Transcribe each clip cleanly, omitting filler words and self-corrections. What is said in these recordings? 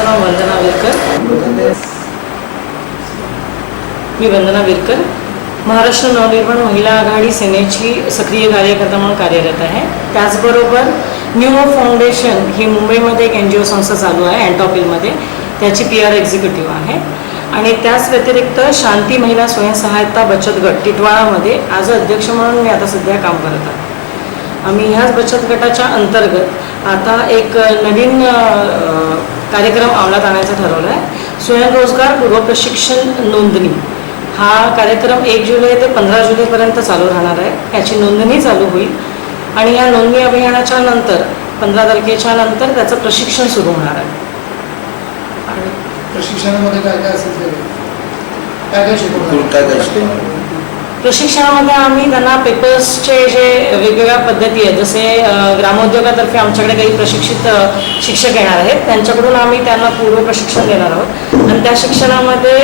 माझं नाव वंदना विरकर. मी वंदना विरकर महाराष्ट्र नवनिर्माण महिला आघाडी सेनेची सक्रिय कार्यकर्ता म्हणून कार्यरत आहे. त्याचबरोबर न्यू होप फाउंडेशन ही मुंबईमध्ये एक NGO संस्था चालू आहे अँटॉपिलमध्ये, त्याची PR एक्झिक्युटिव्ह आहे. आणि त्याच व्यतिरिक्त शांती महिला स्वयंसहायता बचत गट टिटवाळामध्ये ॲज अध्यक्ष म्हणून मी आता सध्या काम करत आहे. आम्ही ह्याच बचत गटाच्या अंतर्गत आता एक नवीन कार्यक्रम अंमलात आणायचा ठरवला आहे. स्वयंरोजगार पूर्व प्रशिक्षण नोंदणी हा कार्यक्रम 1 जुलै ते 15 जुलैपर्यंत चालू राहणार आहे. याची नोंदणी चालू होईल आणि या नोंदणी अभियानाच्या नंतर 15 तारखेच्या नंतर त्याचं प्रशिक्षण सुरू होणार आहे. आणि प्रशिक्षणामध्ये काय काय असेल काय काय शिकवणार? प्रशिक्षणामध्ये आम्ही त्यांना पेपर्सचे जे वेगवेगळ्या पद्धती आहेत, जसे ग्रामोद्योगातर्फे आमच्याकडे काही प्रशिक्षित शिक्षक येणार आहेत, त्यांच्याकडून आम्ही त्यांना पूर्व प्रशिक्षण देणार आहोत. आणि त्या शिक्षणामध्ये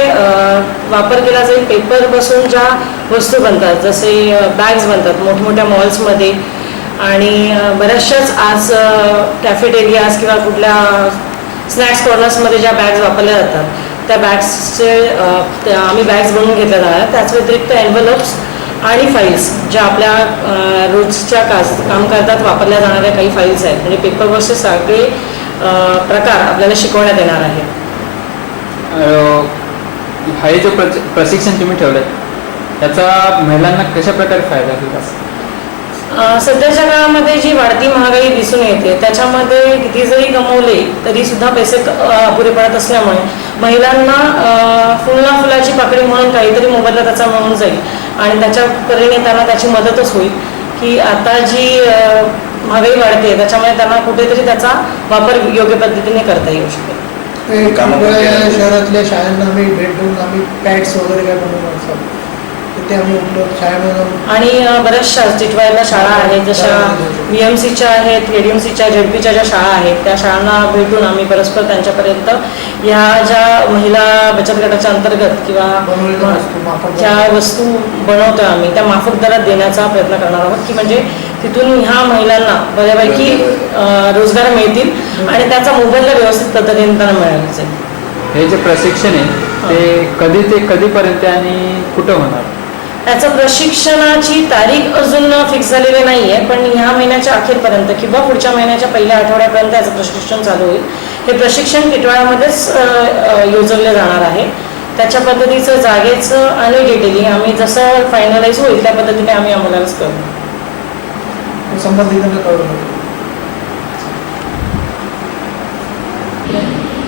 वापर केला जाईल पेपरपासून ज्या वस्तू बनतात, जसे बॅग्स बनतात मोठमोठ्या मॉल्समध्ये आणि बऱ्याचशाच आज कॅफेटेरियाज किंवा कुठल्या स्नॅक्स कॉर्नर्समध्ये ज्या बॅग्स वापरल्या जातात त्या बॅग्सचे आम्ही बॅग्स बनवून घेतल्या जाणार. त्याच व्यतिरिक्त एन्व्हलप्स आणि फाईल्स ज्या आपल्या रोजच्या काम करतात वापरल्या जाणाऱ्या काही फाईल्स आहेत, म्हणजे पेपरवरचे सगळे प्रकार आपल्याला शिकवण्यात येणार आहे. हे जो प्रशिक्षण तुम्ही ठेवलं त्याचा महिलांना कशा प्रकारे फायदा होईल? सध्याच्या काळामध्ये जी वाढती महागाई दिसून येते त्याच्यामध्ये किती जरी कमवले तरी सुद्धा पैसे अपुरे पडत असल्यामुळे महिलांना फुलाची पाकळी म्हणून काहीतरी मोबदला त्याचा मिळून जाईल आणि त्याच्याकडे त्यांना त्याची मदतच होईल की आता जी महागाई वाढते त्याच्यामुळे त्यांना कुठेतरी त्याचा वापर योग्य पद्धतीने करता येऊ शकेल. शहरातल्या शाळांना आम्ही भेट देऊन आम्ही पॅड्स वगैरे काय बनवून असतात ते आम्ही शाळेमध्ये आणि बऱ्याचशा टिटवाळ्याला शाळा आहेत, जशा BMCच्या आहेत, KDMCच्या ZPच्या ज्या शाळा आहेत त्या शाळांना भेटून आम्ही परस्पर त्यांच्यापर्यंत ह्या ज्या महिला बचत गटाच्या अंतर्गत किंवा ज्या वस्तू बनवतो आम्ही त्या माफक दरात देण्याचा प्रयत्न करणार आहोत की म्हणजे तिथून ह्या महिलांना बऱ्यापैकी रोजगार मिळतील आणि त्याचा मोबदला व्यवस्थित पद्धतीने त्यांना मिळाला जाईल. हे जे प्रशिक्षण आहे ते कधीपर्यंत आणि कुठं होणार? त्याचं प्रशिक्षणाची तारीख अजून फिक्स झालेली नाही आहे, पण ह्या महिन्याच्या अखेरपर्यंत किंवा पुढच्या महिन्याच्या पहिल्या आठवड्यापर्यंत याचं प्रशिक्षण चालू होईल. हे प्रशिक्षण टिटवाळ्यामध्येच योजवले जाणार आहे. त्याच्या पद्धतीचं जागेचं आणि डिटेलिंग आम्ही जसं फायनलाइज होईल त्या पद्धतीने आम्ही अंमलाच करू. संबंधितांना कळवलं.